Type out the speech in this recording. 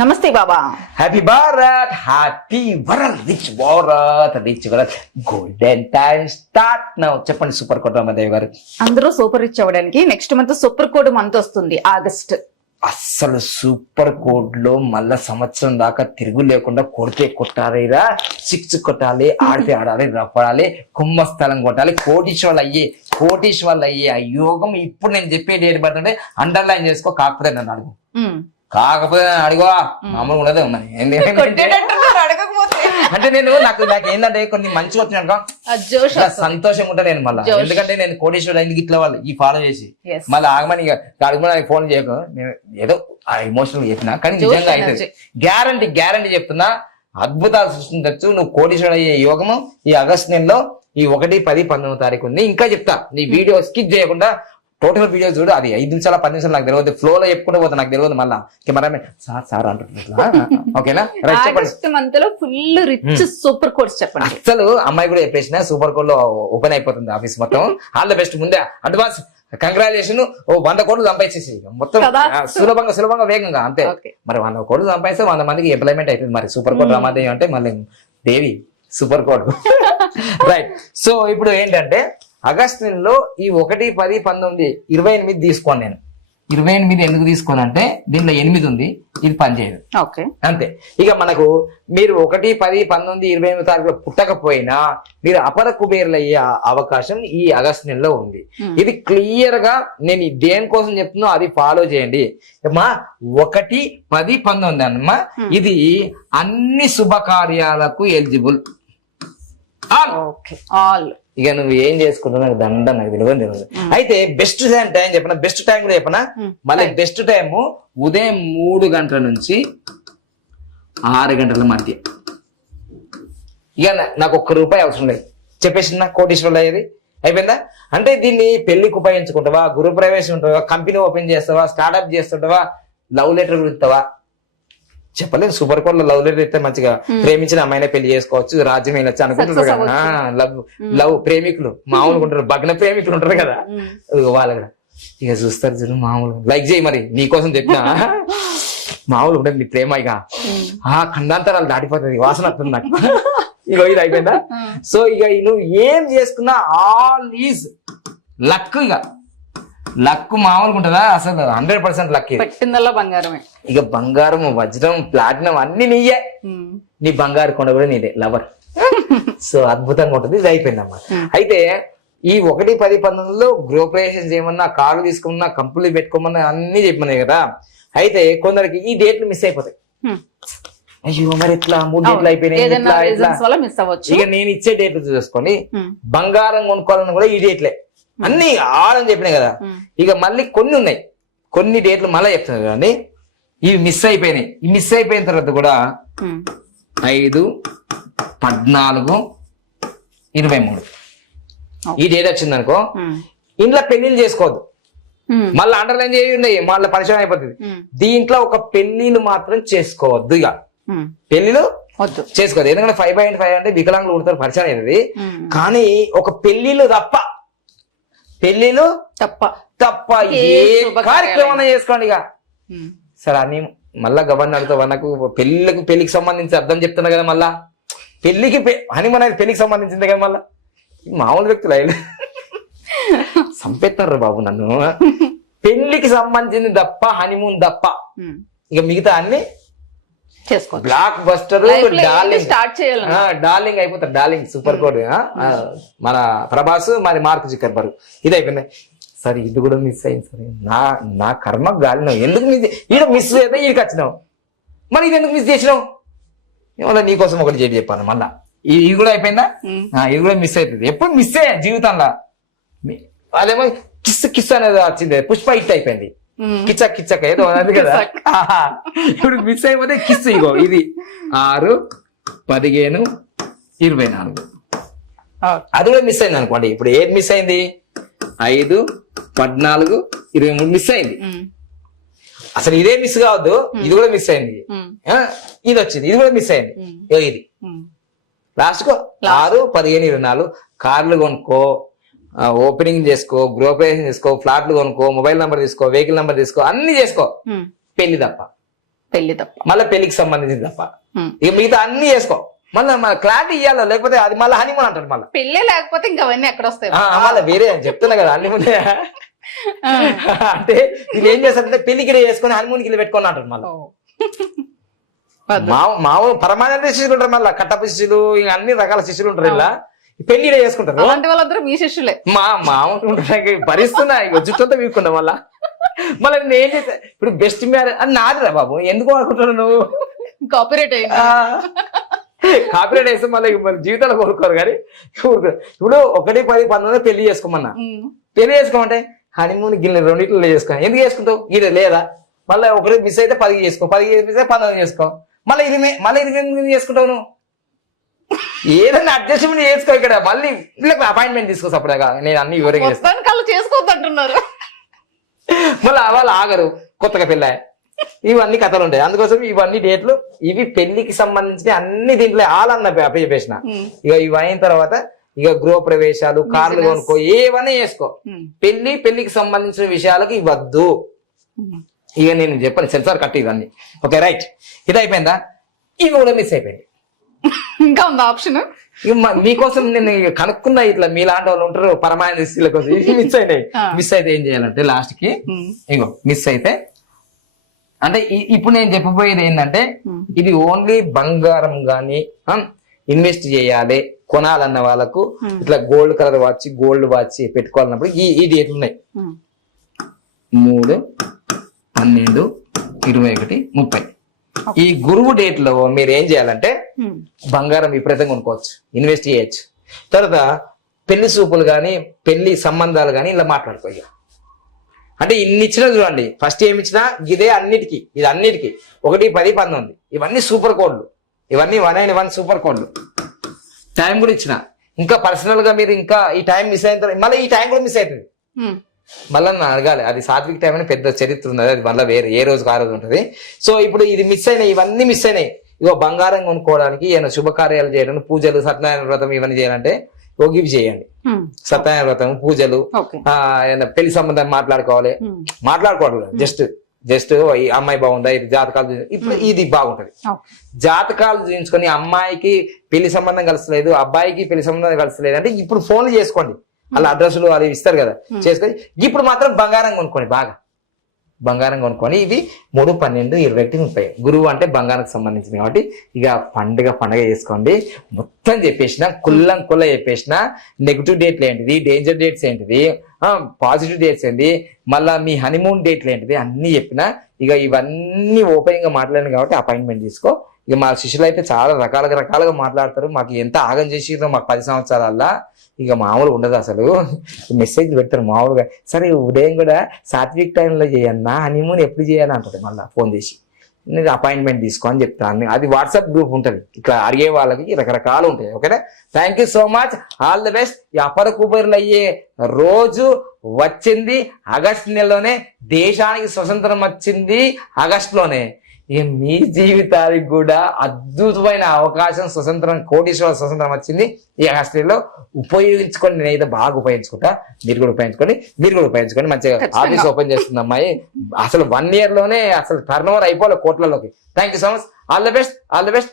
నమస్తే Baba. Happy Bharat, happy world, rich Bharat, rich world, golden time start now. చెప్పండి super code Ramdev garu. అందరూ super rich అవ్వడానికి next month super code month వస్తుంది, August. అస్సలు super code లో మళ్ళా సంవత్సరం దాకా తిరుగు లేకుండా కొడితే కొట్టాలి రా, సిక్స్ కొట్టాలి, ఆడితే ఆడాలి, రప్పడాలి, కుంభస్థలం కొట్టాలి, కోటీశ్వర్లు అయ్యే ఆ యోగం ఇప్పుడు నేను చెప్పే డేట్ పడుతుంటే అండర్లైన్ చేసుకో. కాకపోతే నన్ను అడుగు, కాకపోతే అడుగు, మామూలు ఉండదు మరి. అంటే నేను నాకు ఏంటంటే కొన్ని మంచిగా వచ్చినాక సంతోషంగా ఉంటా నేను మళ్ళీ. ఎందుకంటే నేను కోటేశ్వరుడు అయింది ఇట్లా వాళ్ళు ఈ ఫాలో చేసి మళ్ళీ ఆగమని అడుగుమని ఫోన్ చేయకు. నేను ఏదో ఆ ఎమోషనల్ చెప్పినా కానీ నిజంగా అయితే గ్యారంటీ చెప్తున్నా, అద్భుతాలు సృష్టించచ్చు. నువ్వు కోటేశ్వరుడు అయ్యే యోగము ఈ ఆగస్టు నెలలో ఈ 1, 10, 19 తారీఖు ఉంది. ఇంకా చెప్తా, నీ వీడియో స్కిప్ చేయకుండా టోటల్ వీడియో చూడు. అది 5 నిమిషాలు 10 నిమిషాలు నాకు తెలియదు, ఫ్లో లో చెప్పుకుంటూ పోతా, నాకు తెలియదు. మళ్ళా కెమెరామెన్ సార్ అంటున్నా. ఓకేనా? ఆగస్ట్ మంత్ లో ఫుల్ రిచ్ సూపర్ కోడ్స్ చెప్పండి. అసలు అమ్మాయి కూడా చెప్పేసిన సూపర్ కోడ్ లో ఓపెన్ అయిపోతుంది ఆఫీస్ మొత్తం. ఆల్ ద బెస్ట్ ముందే అడ్వాన్స్ కంగ్రాచులేషన్. 100 కోట్లు సంపాదించేసి మొత్తం సులభంగా వేగంగా అంతే. మరి 100 కోట్లు సంపాదిస్తే 100 మందికి ఎంప్లాయ్మెంట్ అవుతుంది. మరి సూపర్ కోడ్ రామాదేవి అంటే మళ్ళీ దేవి సూపర్ కోడ్. రైట్. సో ఇప్పుడు ఏంటంటే ఆగస్ట్ నెలలో ఈ 1, 10, 19, 28 తీసుకోను నేను. 28 ఎందుకు తీసుకోనంటే దీంట్లో 8 ఉంది, ఇది పనిచేయదు. అంతే. ఇక మనకు మీరు 1, 10, 19, 28 తారీఖులో పుట్టకపోయినా మీరు అపర కుబేర్లు అయ్యే అవకాశం ఈ ఆగస్ట్ నెలలో ఉంది. ఇది క్లియర్ గా నేను దేనికోసం చెప్తున్నా అది ఫాలో చేయండి అమ్మా. 1, 10, 19 అమ్మా, ఇది అన్ని శుభకార్యాలకు ఎలిజిబుల్. ఆల్. ఇక నువ్వు ఏం చేసుకుంటున్నావు నాకు దండ, నాకు తెలియదు. అయితే బెస్ట్ టైం చెప్పనా, బెస్ట్ టైం కూడా చెప్పనా. మళ్ళీ బెస్ట్ టైము ఉదయం 3 గంటల నుంచి 6 గంటల మధ్య. ఇక నాకు ₹1 అవసరం లేదు, చెప్పేసిన కోటీశ్వర్లు అయ్యేది అయిపోయిందా. అంటే దీన్ని పెళ్లికి ఉపయోగించుకుంటావా, గృహప్రవేశం ఉంటావా, కంపెనీ ఓపెన్ చేస్తావా, స్టార్ట్అప్ చేస్తుంటావా, లవ్ లెటర్ ఇస్తావా చెప్పలేదు. సూపర్ కోడ్ లో లవ్ లెటర్ ఇస్తే మంచిగా ప్రేమించిన అమ్మాయినే పెళ్లి చేసుకోవచ్చు, రాజ్యం వెళ్ళొచ్చు అనుకుంటారు కదా. లవ్ ప్రేమికులు మామూలుగా ఉంటారు, భగ్న ప్రేమికులు ఉంటారు కదా, వాళ్ళు కూడా ఇక చూస్తారు చూడు. మామూలు లైక్ చేయి, మరి నీకోసం చెప్పినా మామూలు ఉంటుంది నీ ప్రేమ. ఇక ఆ ఖండాంతరాలు దాటిపోతుంది, వాసన వస్తుంది నాకు. ఇక ఇది అయిపోయిందా. సో ఇక నువ్వు ఏం చేసుకున్నా ఆల్ ఈజ్ లక్. ఇక లక్ మామూలుగా ఉంటుందా అసలు 100% లక్. పెట్టిందల్లా బంగారమే. ఇక బంగారం, వజ్రం, ప్లాటినం అన్ని నీయే. నీ బంగారు కొండ కూడా నీదే, లవర్. సో అద్భుతంగా ఉంటుంది. ఇది అయిపోయిందమ్మా. అయితే ఈ 1, 10, 19లో గృహప్రవేశం చేయమన్నా, కారు తీసుకున్నా, కంపెనీ పెట్టుకోమన్నా అన్ని చెప్పమన్నాయి కదా. అయితే కొందరికి ఈ డేట్లు మిస్ అయిపోతాయి. అయ్యో మరి ఇట్లా 3 డేట్లు అయిపోయినాయి. ఇక నేను ఇచ్చే డేట్లు చూసుకొని బంగారం కొనుక్కోవాలని కూడా ఈ డేట్లే అన్ని ఆడని చెప్పినాయి కదా. ఇక మళ్ళీ కొన్ని ఉన్నాయి, కొన్ని డేట్లు మళ్ళీ చెప్తున్నాయి కానీ ఇవి మిస్ అయిపోయినాయి. ఈ మిస్ అయిపోయిన తర్వాత కూడా 5, 14, 23 ఈ డేట్ వచ్చింది అనుకో, ఇంట్లో పెళ్లిళ్ళు చేసుకోవద్దు. మళ్ళీ అండర్లైన్ చేయి ఉన్నాయి, మళ్ళీ పరిచయం అయిపోతుంది. దీంట్లో ఒక పెళ్లిళ్ళు మాత్రం చేసుకోవద్దు. ఇక పెళ్లిలు చేసుకోవద్దు, ఎందుకంటే 5/5 అంటే వికలాంగులు కుడతారు, పరిచయం అవుతుంది. కానీ ఒక పెళ్లిళ్ళు తప్ప ఏ కార్యక్రమం చేసుకోండి. ఇక సరే అని మళ్ళా గవర్నర్ అడుగుతావా, నాకు పెళ్లికి సంబంధించి అర్థం చెప్తున్నా కదా. మళ్ళా పెళ్లికి హనీమూన్ అనేది పెళ్లికి సంబంధించింది కదా. మళ్ళా మామూలు వ్యక్తులు అయ్యి సంపెత్తారు బాబు నన్ను. పెళ్లికి సంబంధించింది తప్ప, హనీమూన్ తప్ప ఇక మిగతా అన్ని చేసుకో. బ్లాక్ బస్టర్, డార్లింగ్ అయిపోతారు. డార్లింగ్ సూపర్ కోడ్ మన ప్రభాస్, మరి మార్క్ జుకర్బర్గ్. ఇది అయిపోయింది. సరే ఇది కూడా మిస్ అయింది. సరే నా కర్మ గాలినావు. ఎందుకు మిస్ అయితే ఈడికి వచ్చినావు, మరి ఇది ఎందుకు మిస్ చేసినావు? ఏమన్నా నీకోసం ఒకటి చేసి చెప్పాను. మళ్ళా ఇది కూడా అయిపోయిందా, ఇది కూడా మిస్ అవుతుంది. ఎప్పుడు మిస్ అయ్యా జీవితంలో. అదేమో కిస్ అనేది వచ్చింది, పుష్ప హిట్ అయిపోయింది. కిచ్చక ఏదో అన్నది కదా. ఇప్పుడు మిస్ అయిపోతే కిస్. ఇగో ఇది 6, 15, 24 అది కూడా మిస్ అయింది అనుకోండి. ఇప్పుడు ఏది మిస్ అయింది? 5, 14, 23 మిస్ అయింది. అసలు ఇదే మిస్ కావద్దు, ఇది కూడా మిస్ అయింది. ఇది వచ్చింది, ఇది కూడా మిస్ అయింది. ఇది లాస్ట్ కు 6, 15, 24 కార్లు కొనుక్కో, ఓపెనింగ్ చేసుకో, గృహప్రవేశం చేసుకో, ఫ్లాట్లు కొనుక్కో, మొబైల్ నంబర్ తీసుకో, వెహికల్ నంబర్ తీసుకో, అన్ని చేసుకో. పెళ్లి తప్ప పెళ్లి తప్ప మళ్ళీ పెళ్లికి సంబంధించింది తప్ప ఉమ్. ఇక మిగతా అన్ని చేసుకో. మళ్ళీ క్లారిటీ ఇవ్వాలి, లేకపోతే అది మళ్ళీ హనీమూన్ అంటారు మళ్ళీ. పెళ్ళే లేకపోతే ఇంకా అవన్నీ ఎక్కడ వస్తాయి? మళ్ళీ వేరే చెప్తున్నా కదా హనీమూన్ అంటే ఇది ఏం చేస్తారంటే పెళ్లికి చేసుకొని హనీమూన్కి వెళ్ళి పెట్టుకొని అంటారు మళ్ళీ. మామూలు పరమానంద శిష్యులు ఉంటారు, మళ్ళీ కట్టప్ప శిష్యులు, ఇంకా అన్ని రకాల శిష్యులు ఉంటారు. ఇలా పెళ్లి చేసుకుంటారు. అలాంటి వాళ్ళందరూ మీ శిష్యులే. మామూలు భరిస్తున్నా ఇక జుట్టంతా వీక్కుండా మళ్ళా. మళ్ళీ నేను ఏం చేస్తా ఇప్పుడు బెస్ట్ మ్యారేజ్ అని నాదిరా బాబు, ఎందుకు అనుకుంటున్నావు నువ్వు? కాపీరైట్ అయింది. కాపీరైట్ వేస్తే మళ్ళీ జీవితాలు కోరుకోరు. కానీ ఇప్పుడు 1, 10, 11 పెళ్లి చేసుకోమన్నా, పెళ్లి చేసుకోమంటే హనీమూన్ గిన్నె రెండింటిలో చేసుకో. ఎందుకు చేసుకుంటావు? ఇది లేదా మళ్ళీ 1 మిస్ అయితే 10 చేసుకో, 10 మిస్ అయితే 19 చేసుకో. మళ్ళీ ఇది ఎందుకు చేసుకుంటావు నువ్వు? ఏదైనా అడ్జస్ట్మెంట్ చేసుకో. ఇక్కడ మళ్ళీ అపాయింట్మెంట్ తీసుకోవచ్చు. అప్పుడే నేను అన్ని వివరంగా చేసుకోవద్దంటున్నారు. మళ్ళీ వాళ్ళు ఆగరు, కొత్తగా పెళ్ళ. ఇవన్నీ కథలు ఉంటాయి. అందుకోసం ఇవన్నీ డేట్లు, ఇవి పెళ్లికి సంబంధించిన అన్ని దీంట్లో ఆలన్న చెప్పేసిన. ఇక ఇవి అయిన తర్వాత ఇక గృహ ప్రవేశాలు, కార్లు కొనుక్కో, ఏవన్నీ చేసుకో. పెళ్లికి సంబంధించిన విషయాలకు ఇవ్వద్దు. ఇక నేను చెప్పాను సెన్సార్ కట్ ఇవన్నీ. ఓకే రైట్, ఇది అయిపోయిందా? ఇవి కూడా మిస్ అయిపోయింది. ఇంకా ఉందా ఆప్షన్? మీకోసం నేను కనుక్కున్నా. ఇట్లా మీలాంటి వాళ్ళు ఉంటారు పరమానంద శిష్యుల కోసం. ఇవి మిస్ అయినాయి. మిస్ అయితే ఏం చేయాలంటే లాస్ట్ కి ఇగో మిస్ అయితే అంటే ఇప్పుడు నేను చెప్పబోయేది ఏంటంటే, ఇది ఓన్లీ బంగారం గాని ఇన్వెస్ట్ చేయాలి కొనాలన్న వాళ్ళకు, ఇట్లా gold colour watch, gold watch పెట్టుకోవాలన్నప్పుడు ఈ డేట్లు ఉన్నాయి. 3, 12, 21, 30. ఈ గురువు డేట్ లో మీరు ఏం చేయాలంటే బంగారం విపరీతంగా కొనుక్కోవచ్చు, ఇన్వెస్ట్ చేయొచ్చు. తర్వాత పెళ్లి చూపులు గాని, పెళ్లి సంబంధాలు గాని ఇలా మాట్లాడుకోవాలి. అంటే ఇన్ని ఇచ్చినా చూడండి, ఫస్ట్ ఏమి ఇచ్చినా ఇదే అన్నిటికీ, ఇది అన్నిటికీ 1, 10, 19 ఇవన్నీ సూపర్ కోడ్లు, ఇవన్నీ 191 సూపర్ కోడ్లు. టైం కూడా ఇచ్చిన. ఇంకా పర్సనల్ గా మీరు ఇంకా ఈ టైం మిస్ అయిన తర్వాత మళ్ళీ ఈ టైం కూడా మిస్ అవుతుంది. మళ్ళీ నన్ను అడగాలి, అది సాత్విక్ టైం అని పెద్ద చరిత్ర ఉన్నది, అది మళ్ళీ వేరే ఏ రోజుకి ఆ రోజు ఉంటుంది. సో ఇప్పుడు ఇది మిస్ అయినాయి, ఇవన్నీ మిస్ అయినాయి. ఇగో బంగారం కొనుక్కోవడానికి, ఏమైనా శుభకార్యాలు చేయడానికి, పూజలు, సత్యనారాయణ వ్రతం ఇవన్నీ చేయాలంటే ఇవి చేయండి. సత్యనారాయణ వ్రతం, పూజలు, పెళ్లి సంబంధం మాట్లాడుకోవాలి. జస్ట్ ఈ అమ్మాయి బాగుందా, ఇది జాతకాలు, ఇప్పుడు ఇది బాగుంటది. జాతకాలు చూపించుకొని అమ్మాయికి పెళ్లి సంబంధం కలుస్తలేదు, అబ్బాయికి పెళ్లి సంబంధం కలుస్తలేదు అంటే ఇప్పుడు ఫోన్లు చేసుకోండి, అలా అడ్రస్లు అది ఇస్తారు కదా, చేసుకొని ఇప్పుడు మాత్రం బంగారం కొనుక్కోండి. బాగా బంగారం కొనుక్కొని ఇవి 3, 12, 21, 30 గురువు అంటే బంగారానికి సంబంధించింది కాబట్టి ఇక పండుగ చేసుకోండి. మొత్తం చెప్పేసిన, కుల్ల చెప్పేసిన. నెగిటివ్ డేట్లు ఏంటిది, డేంజర్ డేట్స్ ఏంటిది, పాజిటివ్ డేట్స్ ఏంటి, మళ్ళీ మీ హనీమూన్ డేట్లు ఏంటిది అన్ని చెప్పిన. ఇక ఇవన్నీ ఓపెన్ గా మాట్లాడాను కాబట్టి అపాయింట్మెంట్ తీసుకో. ఇక మా శిష్యులు అయితే చాలా రకాలుగా మాట్లాడతారు. మాకు ఎంత ఆగం చేసిరో మాకు 10 సంవత్సరాలల్లా ఇక మామూలు ఉండదు. అసలు మెసేజ్లు పెడతారు మామూలుగా, సరే ఉదయం కూడా సాత్విక్ టైంలో చేయన్నా, హనీమూన్ ఎప్పుడు చేయాలని అంటారు. మళ్ళీ ఫోన్ చేసి నేను అపాయింట్మెంట్ తీసుకో అని చెప్తాను. అది వాట్సాప్ గ్రూప్ ఉంటుంది, ఇట్లా అడిగే వాళ్ళకి రకరకాలు ఉంటాయి. ఓకేనా, thank you so much, all the best. ఈ అపర కుబేరులు అయ్యే రోజు వచ్చింది ఆగస్టు నెలలోనే. దేశానికి స్వతంత్రం వచ్చింది ఆగస్టులోనే. ఇక మీ జీవితానికి కూడా అద్భుతమైన అవకాశం, స్వతంత్రం, కోటీశ్వర స్వతంత్రం వచ్చింది ఈ ఆగస్టులో. ఉపయోగించుకొని, నేనైతే బాగా ఉపయోగించుకుంటా, మీరు కూడా ఉపయోగించుకొని మంచిగా ఆఫీస్ ఓపెన్ చేస్తుంది అమ్మాయి. అసలు 1 year లోనే అసలు టర్న్ ఓవర్ అయిపోలే కోట్లలోకి. Thank you so much, all the best.